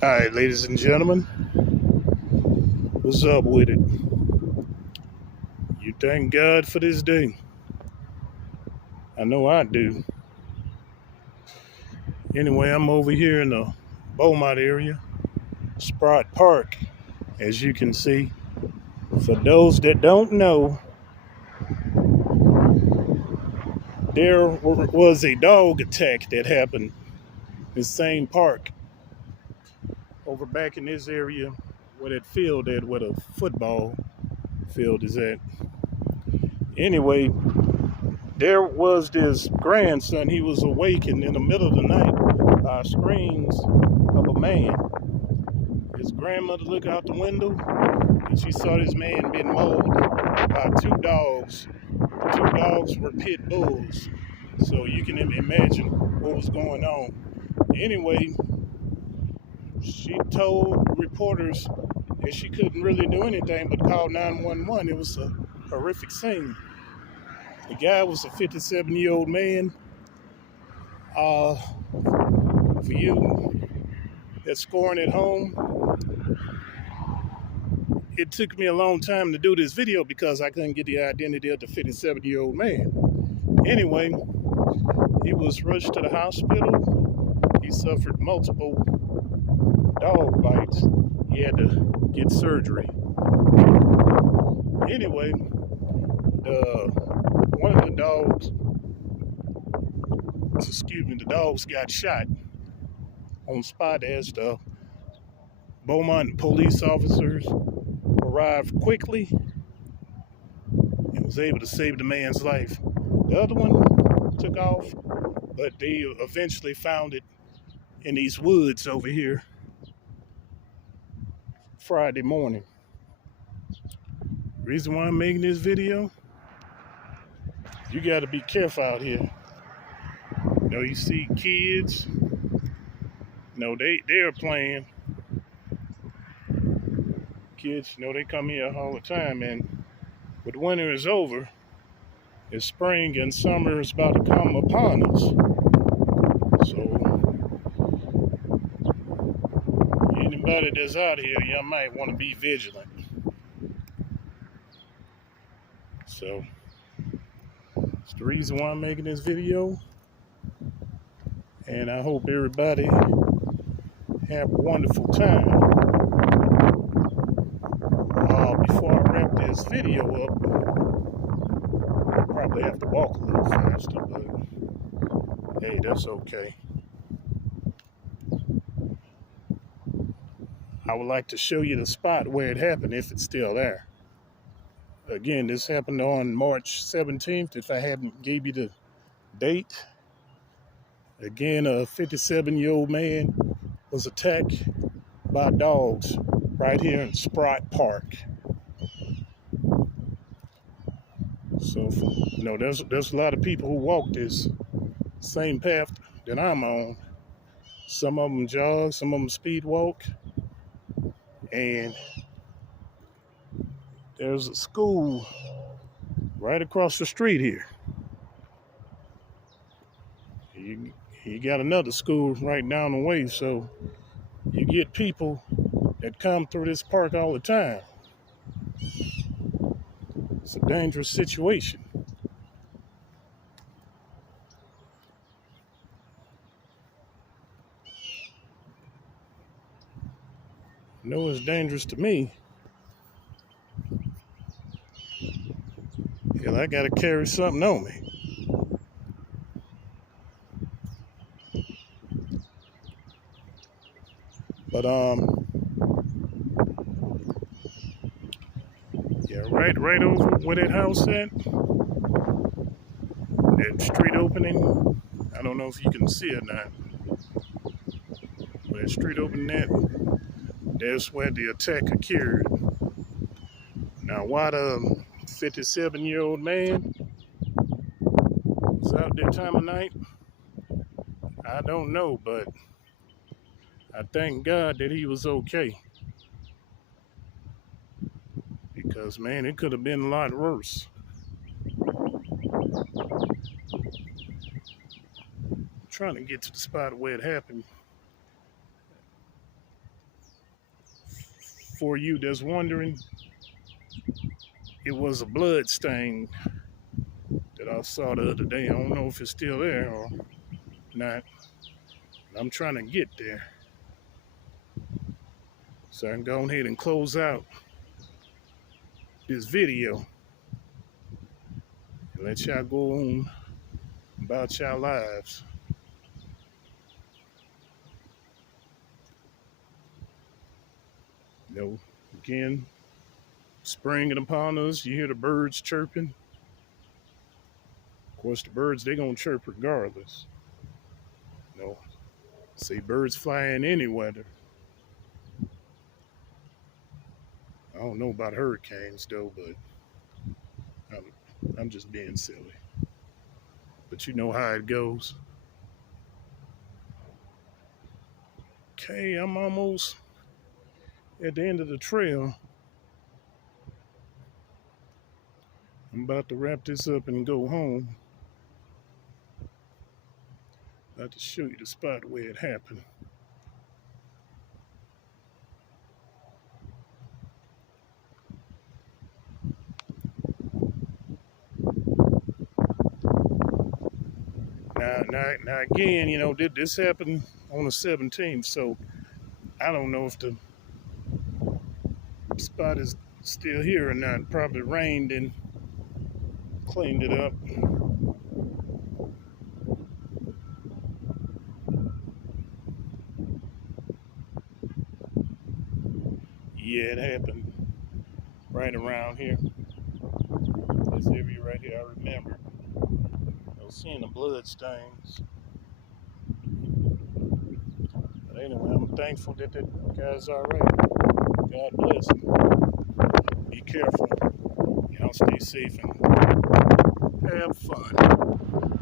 All right, ladies and gentlemen, what's up with it? You thank God for this day. I know I do. Anyway, I'm over here in the Beaumont area, Sprott Park, as you can see. For those that don't know, there was a dog attack that happened in the same park over back in this area where that field at, where the football field is at. Anyway, there was this grandson. He was awakened in the middle of the night by screams of a man. His grandmother looked out the window and she saw this man being mauled by two dogs. The two dogs were pit bulls. So you can imagine what was going on. Anyway, she told reporters that she couldn't really do anything but call 911. It was a horrific scene. The guy was a 57-year-old man. For you that's scoring at home, it took me a long time to do this video because I couldn't get the identity of the 57-year-old man. Anyway, he was rushed to the hospital. He suffered multiple dog bites. He had to get surgery. Anyway, one of the dogs got shot on spot as the Beaumont police officers arrived quickly and was able to save the man's life. The other one took off, but they eventually found it in these woods over here Friday morning. Reason why I'm making this video, you got to be careful out here. You know, you see kids, they are playing. Kids, they come here all the time, and when winter is over, it's spring and summer is about to come upon us. So anybody that's out here, you might want to be vigilant. So it's the reason why I'm making this video, and I hope everybody have a wonderful time. Before I wrap this video up, I'll probably have to walk a little faster, but hey, that's okay. I would like to show you the spot where it happened if it's still there. Again, this happened on March 17th, if I hadn't gave you the date. Again, a 57-year-old man was attacked by dogs right here in Sprott Park. So, there's a lot of people who walk this same path that I'm on. Some of them jog, some of them speed walk. And there's a school right across the street here. You got another school right down the way, so you get people that come through this park all the time. It's a dangerous situation. I know it's dangerous to me. Hell, I gotta carry something on me. But yeah, right over where that house at, that street opening. I don't know if you can see it or not. But that street opening, that's where the attack occurred. Now, why the 57-year-old man was out that time of night, I don't know, but I thank God that he was okay. Because, man, it could have been a lot worse. I'm trying to get to the spot where it happened. For you that's wondering, it was a blood stain that I saw the other day. I don't know if it's still there or not. I'm trying to get there so I can go ahead and close out this video and let y'all go on about y'all lives. You know, again, springing upon us. You hear the birds chirping. Of course, the birds, they're going to chirp regardless. You know, see birds fly in any weather. I don't know about hurricanes, though, but I'm just being silly. But you know how it goes. Okay, I'm almost at the end of the trail. I'm about to wrap this up and go home. About to show you the spot where it happened. Now again, you know, this happened on the 17th, so I don't know if the spot is still here or not. Probably rained and cleaned it up. Yeah, it happened right around here. This area right here, I remember. I was seeing the blood stains. But anyway, I'm thankful that that guy's all right. God bless him. Be careful. Y'all stay safe and have fun.